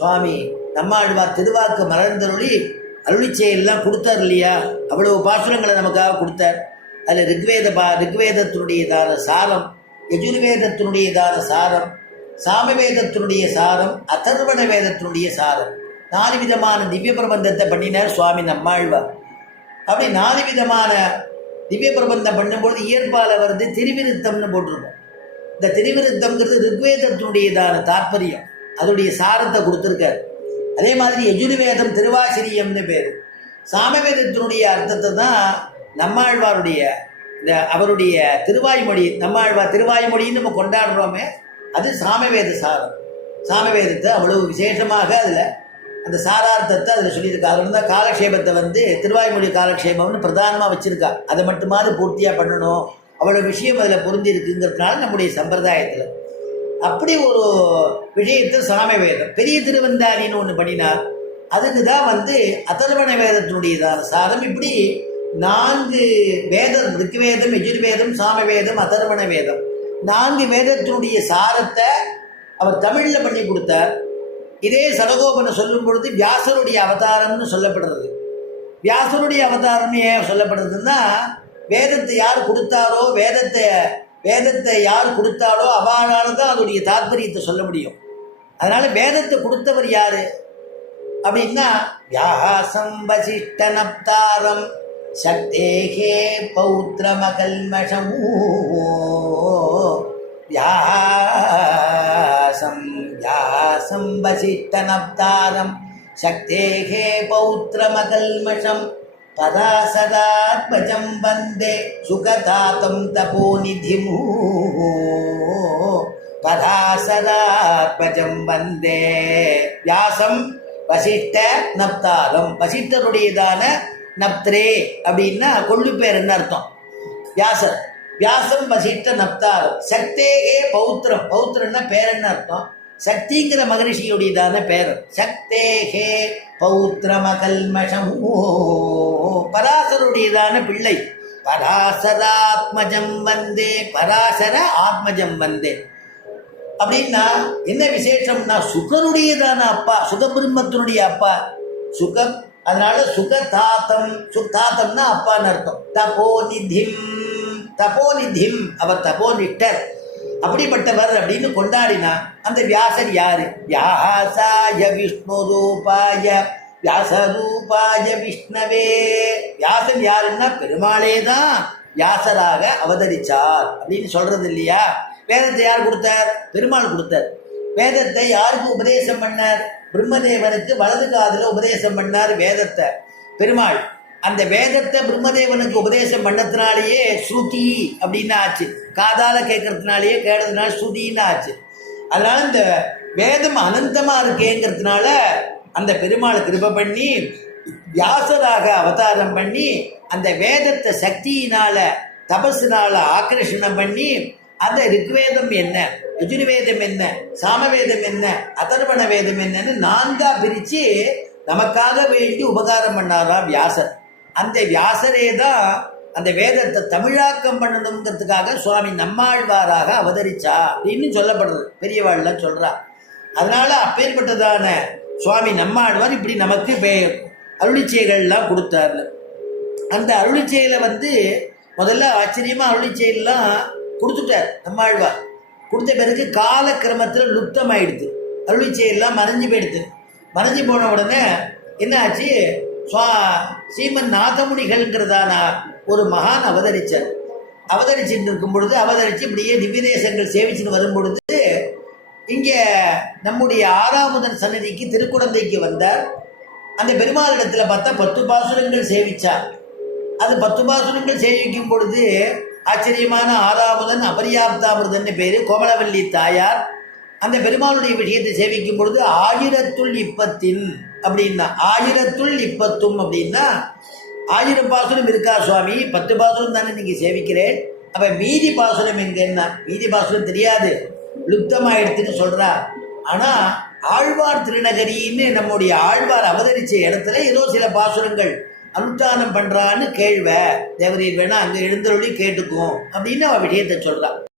சுவாமி நம்மாழ்வார் திருவாக்கு மலர்ந்தருளி அருளிச்செயெல்லாம் கொடுத்தார் இல்லையா, அவ்வளவு பாசுரங்களை நமக்காக கொடுத்தார். அதில் ரிக்வேதத்தினுடையதான சாரம், யஜுர்வேதத்தினுடையதான சாரம், சாமவேதத்தினுடைய சாரம், அதர்வண வேதத்தினுடைய சாரம், 4 விதமான திவ்ய பிரபந்தத்தை பண்ணினார் சுவாமி நம்மாழ்வார். அப்படி 4 விதமான திவ்ய பிரபந்தம் பண்ணும்பொழுது இயற்பால வருது திருவிருத்தம்னு போட்டிருக்கோம். இந்த திருவிருத்தம்ங்கிறது ரிக்வேதத்தினுடையதான தாற்பயம், அதனுடைய சாரத்தை கொடுத்துருக்காரு. அதே மாதிரி யஜுர்வேதம் திருவாசிரியம்னு பேர். சாமவேதத்தினுடைய அர்த்தத்தை தான் நம்மாழ்வாருடைய அவருடைய திருவாய்மொழி, நம்மாழ்வார் திருவாய்மொழின்னு நம்ம கொண்டாடுறோமே, அது சாமவேத சாரம். சாமவேதத்தை அவ்வளவு விசேஷமாக அதில் அந்த சாரார்த்தத்தை அதில் சொல்லியிருக்கா. அதில் இருந்தால் காலக்ஷேபத்தை திருவாய்மொழி காலக்ஷேபம்னு பிரதானமாக வச்சுருக்கா. அதை மட்டுமாவது பூர்த்தியாக பண்ணணும், அவ்வளோ விஷயம் அதில் பொருந்திருக்குங்கிறதுனால நம்முடைய சம்பிரதாயத்தில் அப்படி ஒரு விஷயத்தில் சாமவேதம். பெரிய திருவந்தாதின்னு ஒன்று பண்ணினார், அதுக்கு தான் அதர்வண வேதத்தினுடையதான சாரம். இப்படி 4 வேதம், ரிக்வேதம், யஜுர்வேதம், சாமவேதம், அதர்வண வேதம், 4 வேதத்தினுடைய சாரத்தை அவர் தமிழில் பண்ணி கொடுத்தார். இதே சடகோபனை சொல்லும் பொழுது வியாசருடைய அவதாரம்னு சொல்லப்படுறது. வியாசருடைய அவதாரம் ஏன் சொல்லப்படுறதுன்னா, வேதத்தை யார் கொடுத்தாரோ, வேதத்தை யார் கொடுத்தாலோ அவளால் தான் அதோடைய தாற்பயத்தை சொல்ல முடியும். அதனால வேதத்தை கொடுத்தவர் யாரு அப்படின்னா, வியாசம் வசிஷ்ட நப்தாரம் சக்தேகே பௌத்ரமகல்மஷம். வியாசம் வசிஷ்ட நப்தாரம் சக்தேகே பௌத்ரமகல்மஷம் பராசராத்மஜம் வந்தே சுகதாத்தம் தபோநிதிம். பராசராத்மஜம் வந்தே வியாசம் வசிஷ்ட நப்தாரம். வசிஷ்டருடையதான நப்திரே அப்படின்னா கொள்ளு பேர் என்ன அர்த்தம், வியாசர். வியாசம் வசிஷ்ட நப்தாரம். சக்தேகே பௌத்திரம், பௌத்திரன்னா பேரன்னு அர்த்தம். சக்திங்கிற மகரிஷியுடையதான பேரன். சக்தேகே பௌத்திரமகல்மஷம், பராசருடையதான பிள்ளை. பராசராத்மஜம் வந்தே, பராசர ஆத்மஜம் வந்தே அப்படின்னா என்ன விசேஷம்னா, சுகருடையதான அப்பா, சுகபிரம்மத்தினுடைய அப்பா சுகம். அதனால சுகதாத்தம், சுகதாத்தம்னா அப்பான்னு அர்த்தம். தபோநிதிம், தபோநிதிம், அவர் தபோனிஷ்டர், அப்படிப்பட்டவர் அப்படின்னு கொண்டாடினா அந்த வியாசர் யாரு? வியாசாய விஷ்ணு ரூபாய வியாசரூபாய விஷ்ணவே. வியாசன் யாருன்னா பெருமாளே தான் வியாசராக அவதரிச்சார் அப்படின்னு சொல்றது இல்லையா. வேதத்தை யார் கொடுத்தார்? பெருமாள் கொடுத்தார். வேதத்தை யாருக்கு உபதேசம் பண்ணார்? பிரம்மதேவனுக்கு வலது காதில் உபதேசம் பண்ணார் வேதத்தை பெருமாள். அந்த வேதத்தை பிரம்மதேவனுக்கு உபதேசம் பண்ணதுனாலேயே ஸ்ருதி அப்படின்னு ஆச்சு. காதால கேட்கறதுனாலேயே கேட்டதுனால ஸ்ருதின்னு ஆச்சு. அதனால இந்த வேதம் அனந்தமா இருக்கேங்கிறதுனால அந்த பெருமாளை கிருபை பண்ணி வியாசராக அவதாரம் பண்ணி அந்த வேதத்தை சக்தியினால தபஸினால ஆக்கர்ஷணம் பண்ணி அந்த ரிக்வேதம் என்ன, யஜுர்வேதம் என்ன, சாமவேதம் என்ன, அதர்வண வேதம் என்னன்னு 4ஆ பிரித்து நமக்காக வேண்டி உபகாரம் பண்ணாரா வியாசர். அந்த வியாசரே தான் அந்த வேதத்தை தமிழாக்கம் பண்ணணுங்கிறதுக்காக சுவாமி நம்மாழ்வாராக அவதரிச்சா அப்படின்னு சொல்லப்படுறது, பெரியவாள்லாம் சொல்றா. அதனால அப்பேற்பட்டதான சுவாமி நம்மாழ்வார் இப்படி நமக்கு அருளிச்செயல்கள்லாம் கொடுத்தாரு. அந்த அருளிச்செயலை முதல்ல ஆச்சரியமா அருளிச்செயல்லாம் கொடுத்துட்டார் நம்மாழ்வார். கொடுத்த பிறகு காலக்கிரமத்தில் லுப்தமாயிடுது, அருளிச்செயல்லாம் மறைஞ்சு போயிடுது. மறைஞ்சு போன உடனே என்ன ஆச்சு, ஸ்ரீமன் நாதமுனிகள்ங்கிறதான ஒரு மகான் அவதரிச்சார். அவதரிச்சுட்டு இருக்கும் பொழுது இப்படியே திவ்ய தேசங்கள் சேவிச்சுட்டு வரும் பொழுது இங்கே நம்முடைய ஆறாமுதன் சன்னதிக்கு திருக்குடந்தைக்கு வந்தார். அந்த பெருமாளிடத்துல பார்த்தா 10 பாசுரங்கள் சேவிச்சார். அது 10 பாசுரங்கள் சேவிக்கும் பொழுது ஆச்சரியமான ஆறாமுதன் அபரியாப்தாமிருதன்னு பேரு, கோமலவல்லி தாயார். அந்த பெருமாளுடைய விஷயத்தை சேவிக்கும் பொழுது 1000த்துள் 20 அப்படின்னா 1000த்துள் 20 அப்படின்னா 1000 பாசுரம் இருக்கா சுவாமி, 10 பாசுரம் தானே நீங்க சேவிக்கிறேன், அப்ப மீதி பாசுரம் எங்கன்னா மீதி பாசுரம் தெரியாது, லுப்தமாயிடுத்துன்னு சொல்றா. ஆனா ஆழ்வார் திருநகரின்னு நம்முடைய ஆழ்வார் அவதரிச்ச இடத்துல ஏதோ சில பாசுரங்கள் அனுஷ்டானம் பண்றான்னு கேள்வ தேவரீர் வேணா அங்க எழுந்தருளி கேட்டுக்கும் அப்படின்னு அவ விஷயத்தை சொல்றா.